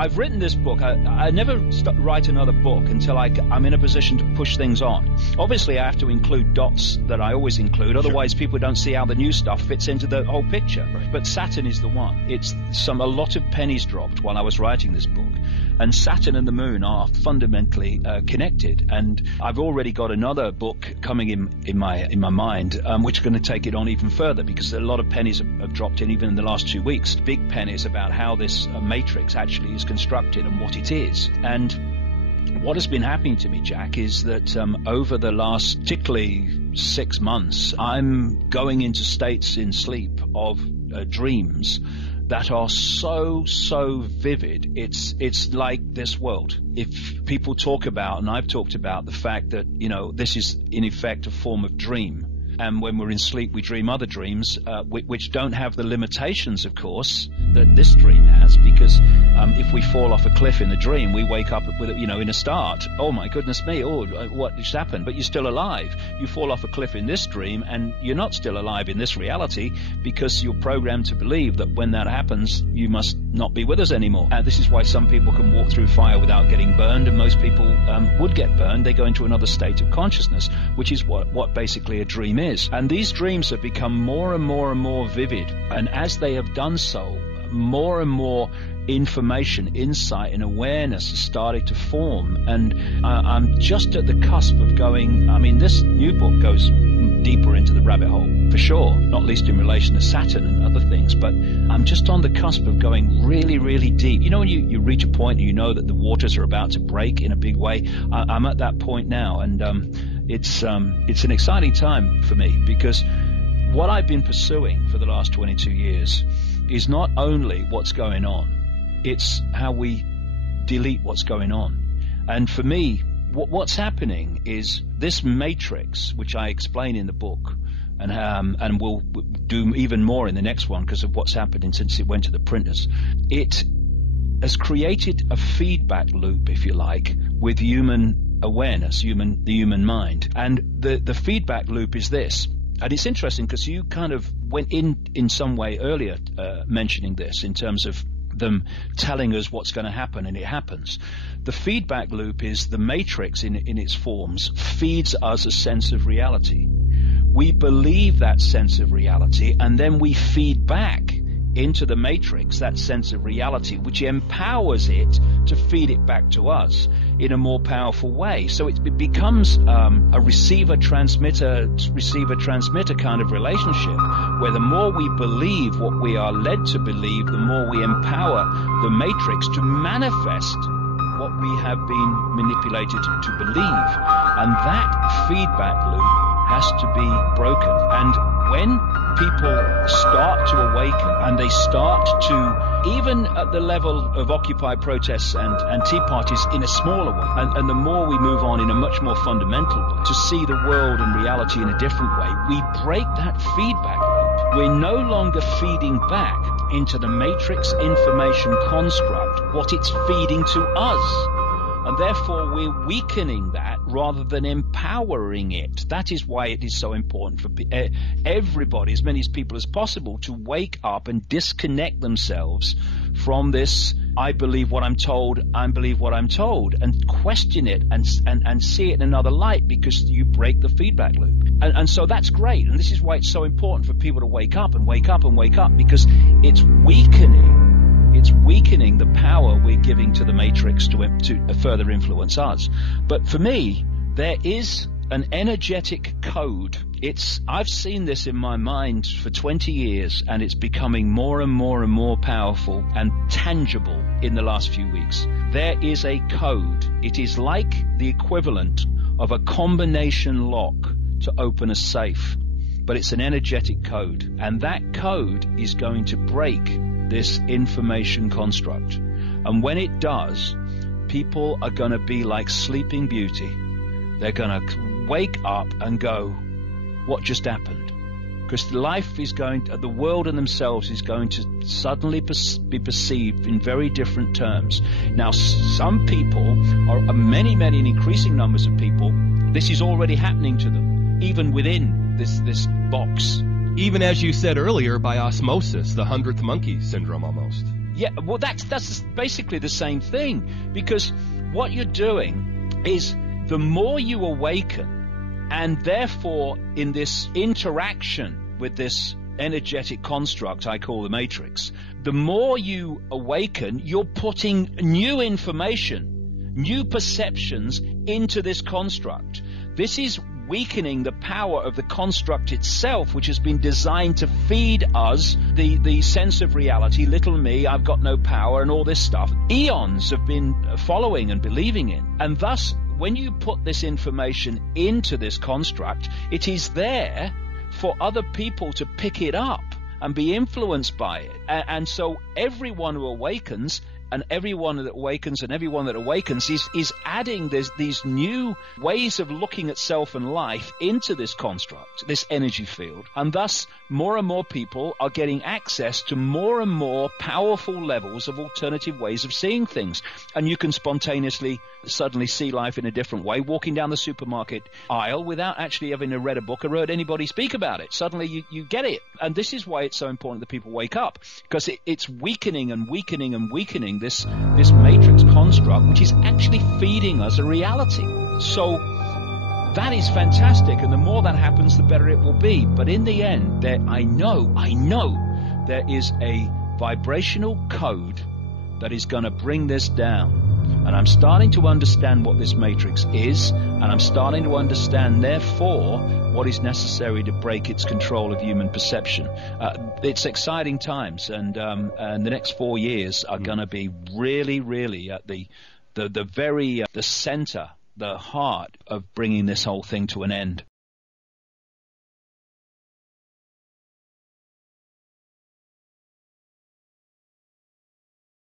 I've written this book. I never write another book until I'm in a position to push things on. Obviously, I have to include dots that I always include. Otherwise, people don't see how the new stuff fits into the whole picture. Right. But Saturn is the one. It's a lot of pennies dropped while I was writing this book. And Saturn and the moon are fundamentally connected. And I've already got another book coming in my mind, which is going to take it on even further, because a lot of pennies have dropped in even in the last 2 weeks. Big pennies about how this matrix actually is constructed and what it is. And what has been happening to me, Jack, is that over the last particularly 6 months, I'm going into states in sleep of dreams that are so vivid. It's like this world. If people talk about, and I've talked about, the fact that, this is in effect a form of dream. And when we're in sleep, we dream other dreams, which don't have the limitations, of course, that this dream has. Because if we fall off a cliff in the dream, we wake up with, in a start. Oh my goodness me! Oh, what just happened? But you're still alive. You fall off a cliff in this dream, and you're not still alive in this reality, because you're programmed to believe that when that happens, you must not be with us anymore. This is why some people can walk through fire without getting burned, and most people would get burned. They go into another state of consciousness, which is what basically a dream is. And these dreams have become more and more and more vivid. And as they have done so, more and more information, insight, and awareness has started to form. And I'm just at the cusp of going, this new book goes deeper into the rabbit hole, for sure, not least in relation to Saturn and other things. But I'm just on the cusp of going really, really deep. When you reach a point and you know that the waters are about to break in a big way, I'm at that point now. And it's an exciting time for me, because what I've been pursuing for the last 22 years is not only what's going on, it's how we delete what's going on. And for me, what's happening is this matrix, which I explain in the book, and we'll do even more in the next one because of what's happening since it went to the printers. It has created a feedback loop, if you like, with human awareness, the human mind. And the feedback loop is this. And it's interesting because you kind of went in some way earlier mentioning this in terms of them telling us what's going to happen, and it happens. The feedback loop is the matrix in its forms feeds us a sense of reality. We believe that sense of reality, and then we feed back into the matrix that sense of reality, which empowers it to feed it back to us in a more powerful way. So it becomes a receiver-transmitter kind of relationship, where the more we believe what we are led to believe, the more we empower the matrix to manifest what we have been manipulated to believe. And that feedback loop has to be broken. And when people start to awaken and they start to, even at the level of Occupy protests and Tea parties in a smaller way, and the more we move on in a much more fundamental way to see the world and reality in a different way, we break that feedback loop. We're no longer feeding back into the matrix information construct what it's feeding to us. And therefore, we're weakening that rather than empowering it. That is why it is so important for everybody, as many people as possible, to wake up and disconnect themselves from this, I believe what I'm told, I believe what I'm told, and question it and see it in another light, because you break the feedback loop. And so that's great. And this is why it's so important for people to wake up and wake up and wake up, because it's weakening the power we're giving to the matrix to further influence us. But for me, there is an energetic code. I've seen this in my mind for 20 years, and it's becoming more and more and more powerful and tangible in the last few weeks. There is a code. It is like the equivalent of a combination lock to open a safe, but it's an energetic code. And that code is going to break this information construct. And when it does, people are going to be like Sleeping Beauty. They're going to wake up and go, what just happened? Because the world and themselves is going to suddenly be perceived in very different terms. Now, some people, many and increasing numbers of people, this is already happening to them, even within this box. Even as you said earlier, by osmosis, the 100th monkey syndrome almost. Yeah, well, that's basically the same thing, because what you're doing is the more you awaken, and therefore in this interaction with this energetic construct I call the matrix, the more you awaken, you're putting new information, new perceptions into this construct. This is weakening the power of the construct itself, which has been designed to feed us the sense of reality, little me, I've got no power, and all this stuff. Eons have been following and believing in. And thus, when you put this information into this construct, it is there for other people to pick it up and be influenced by it. And so everyone who awakens, and everyone that awakens is adding these new ways of looking at self and life into this construct, this energy field. And thus, more and more people are getting access to more and more powerful levels of alternative ways of seeing things. And you can spontaneously suddenly see life in a different way, walking down the supermarket aisle without actually having read a book or heard anybody speak about it. Suddenly you get it. And this is why it's so important that people wake up, because it's weakening and weakening and weakening this matrix construct, which is actually feeding us a reality. So that is fantastic, and the more that happens, the better it will be. But in the end, I know there is a vibrational code that is going to bring this down. And I'm starting to understand what this matrix is, and I'm starting to understand, therefore, what is necessary to break its control of human perception. It's exciting times, and the next 4 years are going to be really, really at the center, the heart of bringing this whole thing to an end.